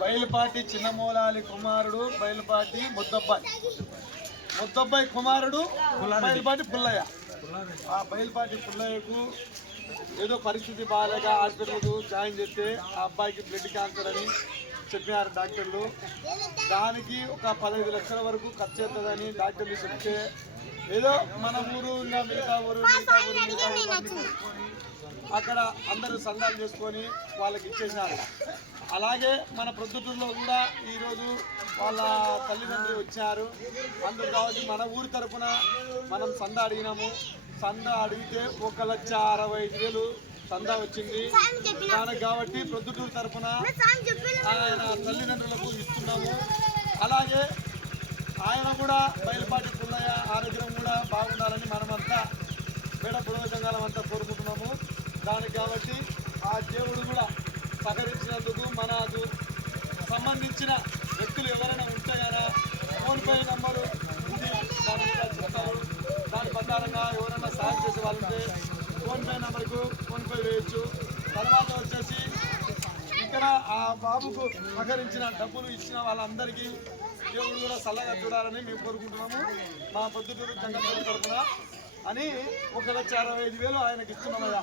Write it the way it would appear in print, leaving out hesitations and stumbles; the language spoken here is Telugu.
బయలుపాటి చిన్నమూలాలి కుమారుడు బయలుపాటి ముద్దబ్బాయి కుమారుడు బయలుపాటి పుల్లయ్య. ఆ బయలుపాటి పుల్లయ్యకు ఏదో పరిస్థితి బాగాలేక హాస్పిటల్కు జాయిన్ చేస్తే ఆ అబ్బాయికి బ్లడ్ క్యాన్సర్ అని చెప్పినారు డాక్టర్లు. దానికి ఒక 15 లక్షల వరకు ఖర్చు అవుతుందని డాక్టర్లు చెప్తే ఏదో మన ఊరు ఇంకా మిగతా ఊరు అక్కడ అందరూ సంఘాలు చేసుకొని వాళ్ళకి ఇచ్చేసినారు. అలాగే మన ప్రొద్దుటూరులో కూడా ఈరోజు వాళ్ళ తల్లిదండ్రులు వచ్చారు. అందుకు కాబట్టి మన ఊరి తరఫున మనం సందా అడిగినాము. సందా అడిగితే 1,65,000 సందా వచ్చింది దానికి. కాబట్టి ప్రొద్దుటూరు తరఫున ఆయన తల్లిదండ్రులకు ఇస్తున్నాము. అలాగే ఆయన కూడా బయలుపాటి పుల్లయ్య ఆరోగ్యం కూడా బాగుండాలని మనమంతా పేద పురోగ సంఘాలం అంతా కోరుకుంటున్నాము. దానికి కాబట్టి ఆ దేవుడు కూడా సహకరించినందుకు మనకు సంబంధించిన వ్యక్తులు ఎవరైనా ఉంటాయారా ఫోన్పే నంబరు ఉంది, దాని మీద చెప్తారు. దాని ప్రకారంగా ఎవరైనా సాయం చేసే వాళ్ళు ఉంటే ఫోన్పే నెంబర్కు ఫోన్పే వేయచ్చు. తర్వాత వచ్చేసి ఇక్కడ ఆ బాబుకు సహకరించిన డబ్బులు ఇచ్చిన వాళ్ళందరికీ దేవుడు కూడా చల్లగా చూడాలని మేము కోరుకుంటున్నాము. మా పొద్దుటూరు జంగపల్లి తరఫున అని 1,65,000 ఆయనకి ఇస్తున్నామయ్యా.